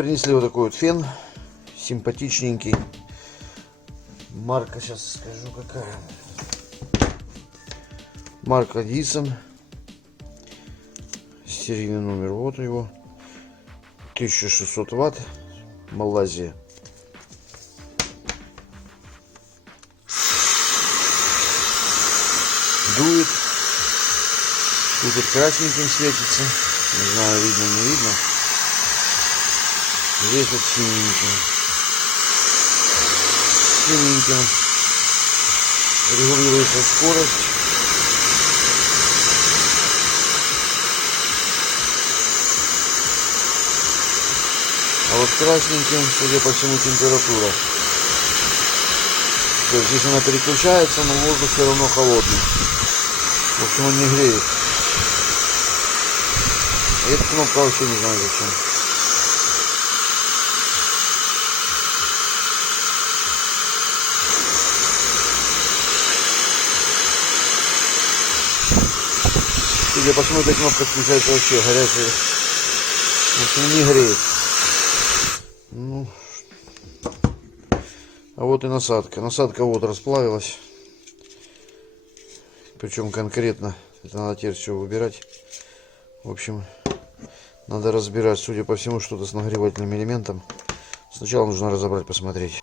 Принесли вот такой вот фен, симпатичненький. Марка, сейчас скажу какая. Марка Dyson. Серийный номер, вот его. 1600 ватт. Малайзия. Дует. Тут вот красненьким светится. Не знаю, видно, не видно. Здесь вот синеньким. Синеньким. Регулируется скорость. А вот красненьким, судя по всему, температура. То есть здесь она переключается, но воздух все равно холодный. В общем, он не греет. И эта кнопка вообще не знаю зачем. Судя по всему, эта кнопка включается вообще горячая. В общем, не греет. Ну, а вот и насадка. Насадка вот расплавилась. Причем конкретно. Это надо теперь все выбирать. В общем, надо разбирать. Судя по всему, что-то с нагревательным элементом. Сначала нужно разобрать, посмотреть.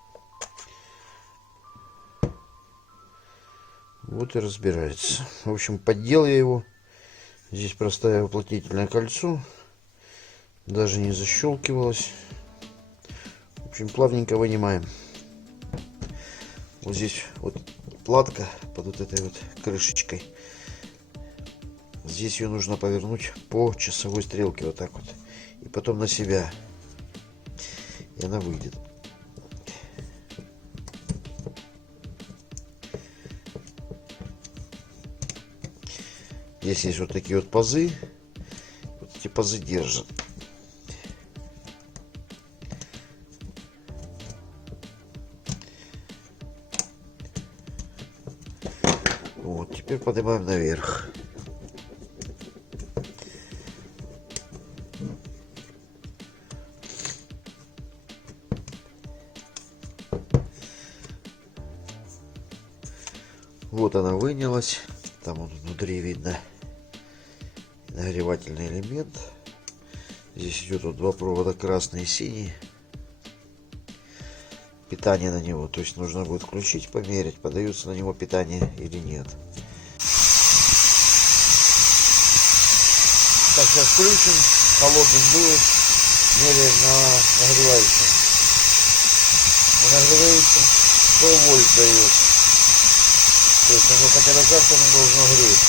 Вот и разбирается. В общем, поддел я его. Здесь простое уплотнительное кольцо. Даже не защелкивалось. В общем, плавненько вынимаем. Вот здесь вот платка под вот этой вот крышечкой. Здесь ее нужно повернуть по часовой стрелке вот так вот. И потом на себя. И она выйдет. Здесь есть вот такие вот пазы. Вот эти пазы держат. Вот, теперь поднимаем наверх. Вот она вынялась. Там вот внутри видно нагревательный элемент. Здесь идет вот два провода, красный и синий. Питание на него, то есть нужно будет включить, померить, подается на него питание или нет. Так, сейчас включим, холодным дует, меряем на нагревающем. На нагревающем 100 вольт дает. То есть оно хотя бы как-то не должно греть.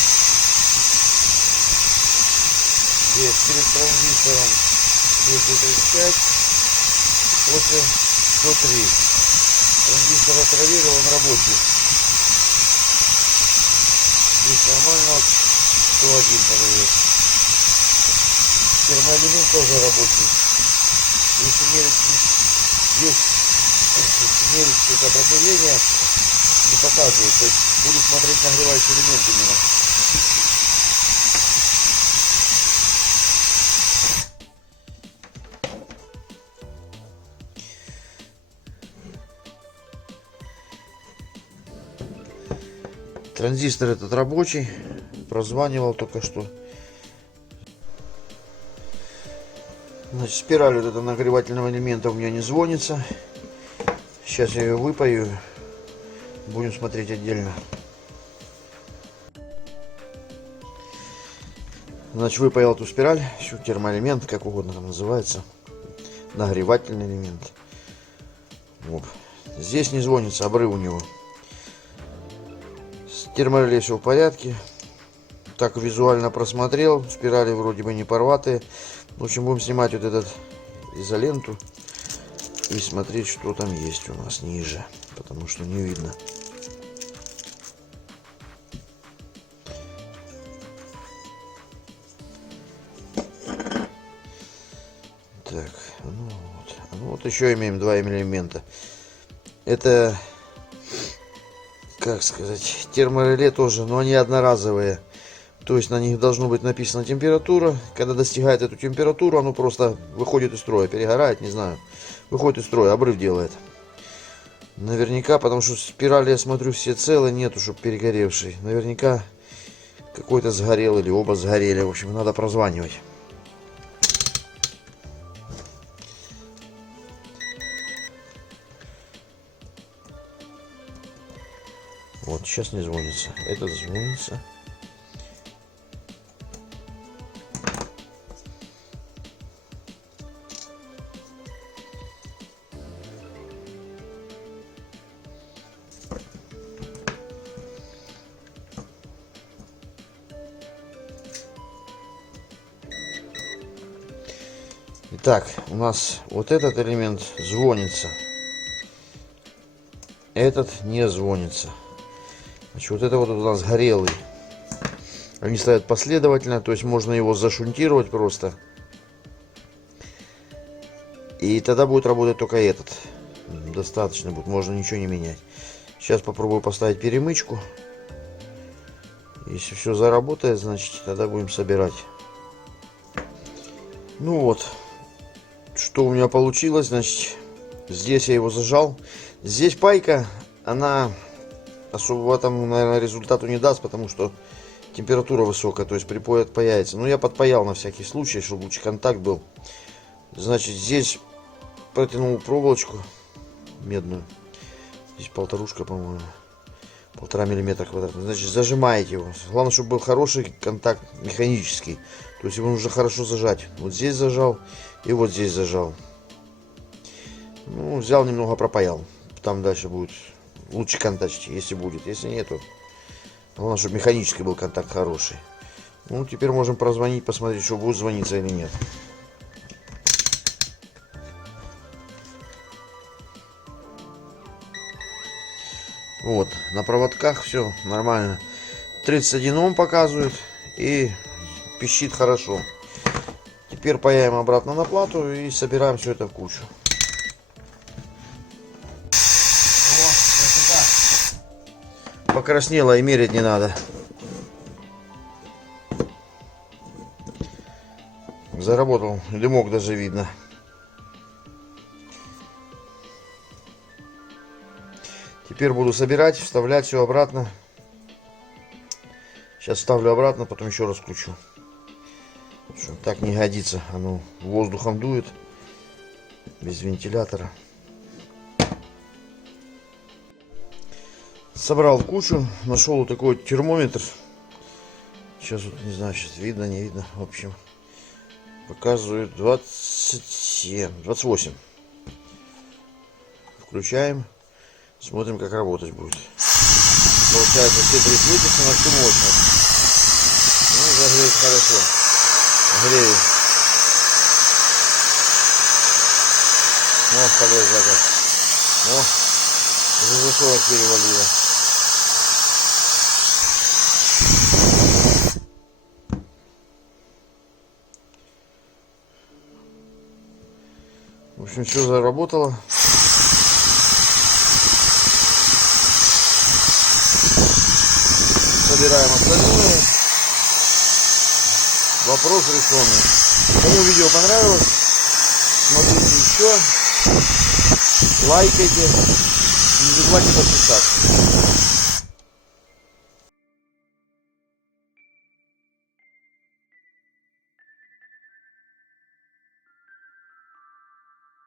Здесь перед транзистором 235, после 103. Транзистор отравировал, он рабочий. Здесь нормально, 101 подает. Термоэлемент тоже рабочий. Если мерить здесь, если мерить это определение, не показывает. То есть буду смотреть нагревающий элемент именно. Транзистор этот рабочий, прозванивал только что. Значит, спираль вот этого нагревательного элемента у меня не звонится. Сейчас я ее выпаю, будем смотреть отдельно. Значит, выпаял эту спираль, еще термоэлемент, как угодно там называется, нагревательный элемент. Вот. Здесь не звонится, обрыв у него. Термореле все в порядке. Так визуально просмотрел. Спирали вроде бы не порватые. В общем, будем снимать вот этот изоленту и смотреть, что там есть у нас ниже, потому что не видно. Так, ну вот еще имеем два элемента. Это, как сказать, термореле тоже, но они одноразовые. То есть на них должно быть написана температура. Когда достигает эту температуру, оно просто выходит из строя, перегорает, не знаю. Выходит из строя, обрыв делает. Наверняка, потому что спирали, я смотрю, все целые, нету, чтобы перегоревший. Наверняка какой-то сгорел или оба сгорели. В общем, надо прозванивать. Вот, сейчас не звонится. Этот звонится. Итак, у нас вот этот элемент звонится. Этот не звонится. Значит, вот это вот у нас горелый. Они ставят последовательно, то есть можно его зашунтировать просто. И тогда будет работать только этот. Достаточно будет, можно ничего не менять. Сейчас попробую поставить перемычку. Если все заработает, значит тогда будем собирать. Ну вот, что у меня получилось. Значит, здесь я его зажал. Здесь пайка, она особо там, наверное, результату не даст, потому что температура высокая, то есть припой отпаяется. Но я подпаял на всякий случай, чтобы лучше контакт был. Значит, здесь протянул проволочку медную. Здесь полторушка, по-моему. 1,5 миллиметра квадратных. Значит, зажимаете его. Главное, чтобы был хороший контакт механический. То есть его нужно хорошо зажать. Вот здесь зажал и вот здесь зажал. Ну, взял немного, пропаял. Там дальше будет лучше контакт, если будет. Если нет, то главное, чтобы механически был контакт хороший. Ну, теперь можем прозвонить, посмотреть, что будет звониться или нет. Вот, на проводках все нормально. 31 Ом показывает и пищит хорошо. Теперь паяем обратно на плату и собираем все это в кучу. Покраснело и мерить не надо. Заработал, дымок даже видно. Теперь буду собирать, вставлять все обратно. Сейчас ставлю обратно, потом еще раз включу. Что так не годится, оно воздухом дует, без вентилятора. Собрал в кучу, нашел вот такой вот термометр. Сейчас вот не знаю, сейчас видно, не видно. В общем, показывает 27, 28. Включаем, смотрим, как работать будет. Получается, все 3 выпуска на всю мощность. Ну, загреет хорошо. Греет. О, полезла как. О, уже за 40 перевалило. В общем, все заработало. Собираем остальное. Вопрос решенный. Кому видео понравилось, смотрите еще, лайкайте, не забывайте подписаться.